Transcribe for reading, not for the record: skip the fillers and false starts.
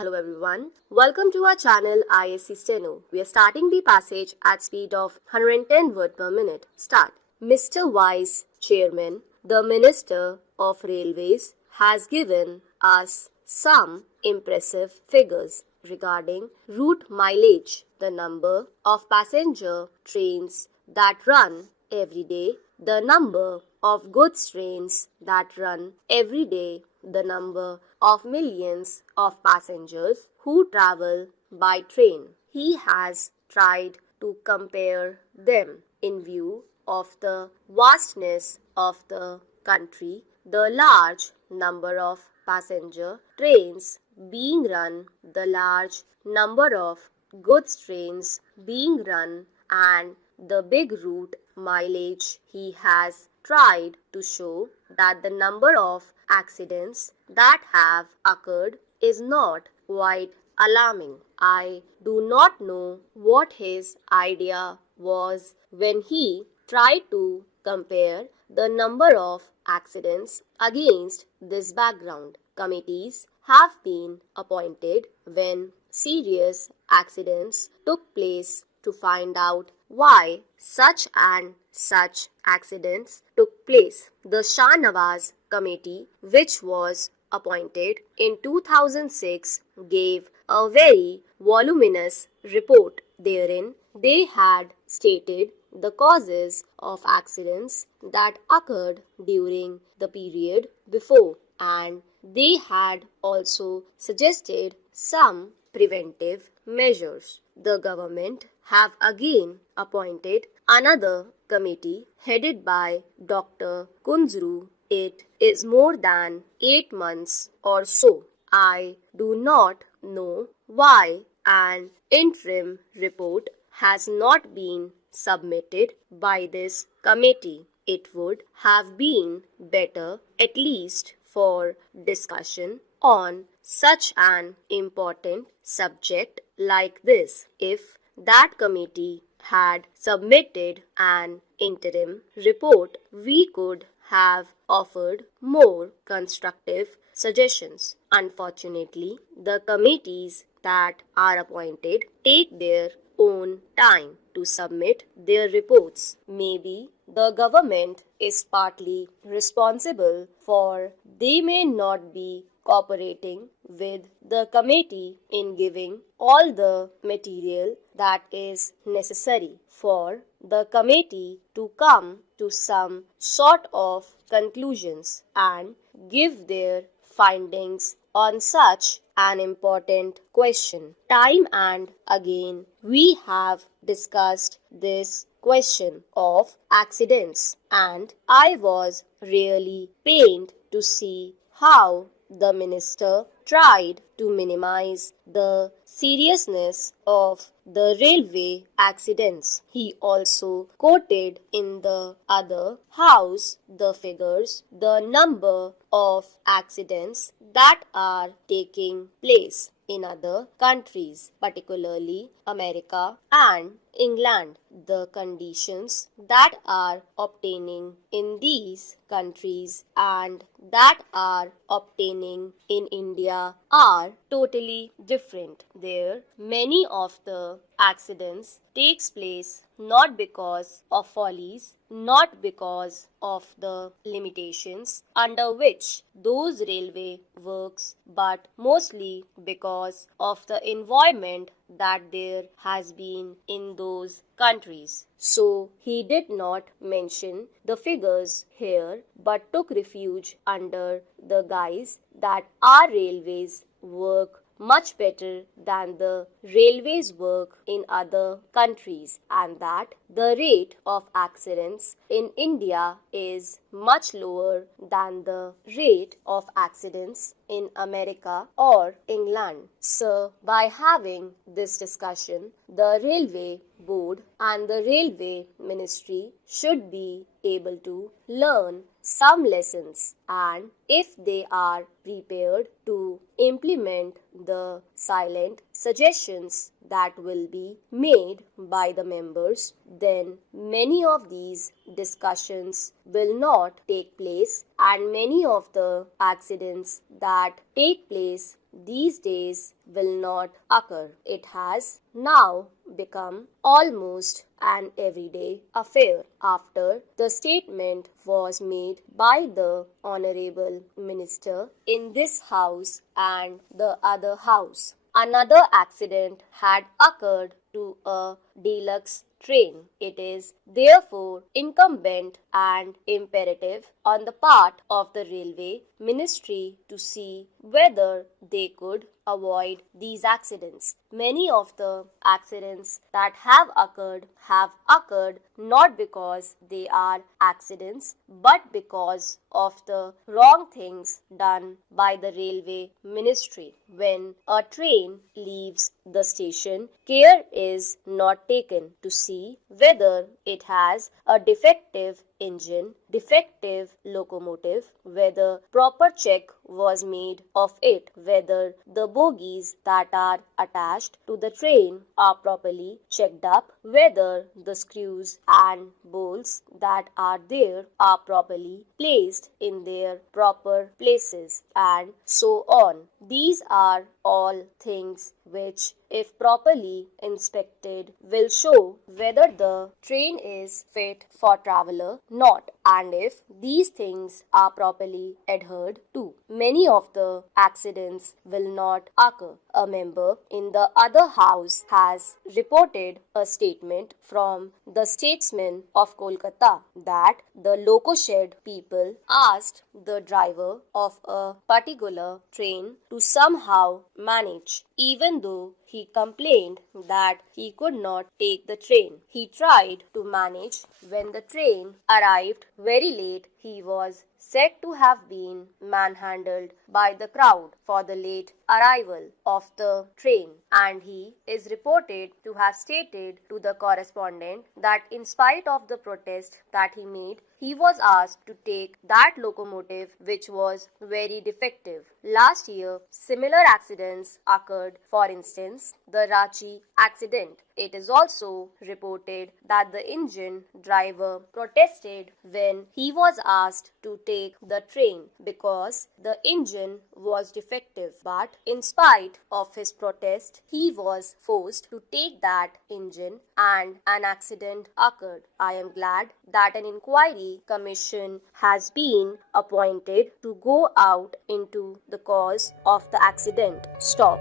Hello everyone. Welcome to our channel ISC Steno. We are starting the passage at speed of 110 words per minute. Start. Mr. Vice Chairman, the Minister of Railways has given us some impressive figures regarding route mileage, the number of passenger trains that run every day, the number of goods trains that run every day, the number of millions of passengers who travel by train. He has tried to compare them in view of the vastness of the country, the large number of passenger trains being run, the large number of goods trains being run, and the big route mileage. He has tried to show that the number of accidents that have occurred is not quite alarming. I do not know what his idea was when he tried to compare the number of accidents against this background. Committees have been appointed when serious accidents took place to find out why such and such accidents took place. The Shah Nawaz Committee, which was appointed in 2006, gave a very voluminous report. Therein, they had stated the causes of accidents that occurred during the period before, and they had also suggested some preventive measures. The government have again appointed another committee headed by Dr. Kunzru. It is more than 8 months or so. I do not know why an interim report has not been submitted by this committee. It would have been better, at least for discussion on such an important subject like this, if that committee had submitted an interim report. We could have offered more constructive suggestions. Unfortunately, the committees that are appointed take their own time to submit their reports. Maybe the government is partly responsible for they may not be cooperating with the committee in giving all the material that is necessary for the committee to come to some sort of conclusions and give their findings on such an important question. Time and again, we have discussed this question of accidents, and I was really pained to see how the minister tried to minimize the seriousness of the railway accidents. He also quoted in the other house the figures, the number of accidents that are taking place in other countries, particularly America and England. The conditions that are obtaining in these countries and that are obtaining in India are totally different. There, many of the accidents takes place not because of follies, not because of the limitations under which those railway works, but mostly because of the environment that there has been in those countries. So he did not mention the figures here but took refuge under the guise that our railways work much better than the railways work in other countries, and that the rate of accidents in India is much lower than the rate of accidents in America or England. So, by having this discussion, the railway board and the railway ministry should be able to learn some lessons, and if they are prepared to implement the silent suggestions that will be made by the members, then many of these discussions will not take place and many of the accidents that take place these days will not occur. It has now become almost an everyday affair after the statement was made by the Honorable Minister in this House and the other House. Another accident had occurred to a deluxe train. It is therefore incumbent and imperative on the part of the Railway Ministry to see whether they could avoid these accidents. Many of the accidents that have occurred not because they are accidents but because of the wrong things done by the Railway Ministry. When a train leaves the station, care is not taken to see whether it has a defective engine, defective locomotive, whether proper check was made of it, whether the bogies that are attached to the train are properly checked up, whether the screws and bolts that are there are properly placed in their proper places, and so on. These are all things which, if properly inspected, will show whether the train is fit for traveler not, and if these things are properly adhered to, many of the accidents will not occur. A member in the other house has reported a statement from the statesman of Kolkata that the loco shed people asked the driver of a particular train to somehow manage, even though he complained that he could not take the train. He tried to manage. When the train arrived very late, he was said to have been manhandled by the crowd for the late arrival of the train, and he is reported to have stated to the correspondent that in spite of the protest that he made, he was asked to take that locomotive which was very defective. Last year, similar accidents occurred. For instance, the Ranchi accident. It is also reported that the engine driver protested when he was asked to take the train because the engine was defective. But in spite of his protest, he was forced to take that engine and an accident occurred. I am glad that an inquiry commission has been appointed to go out into the cause of the accident. Stop.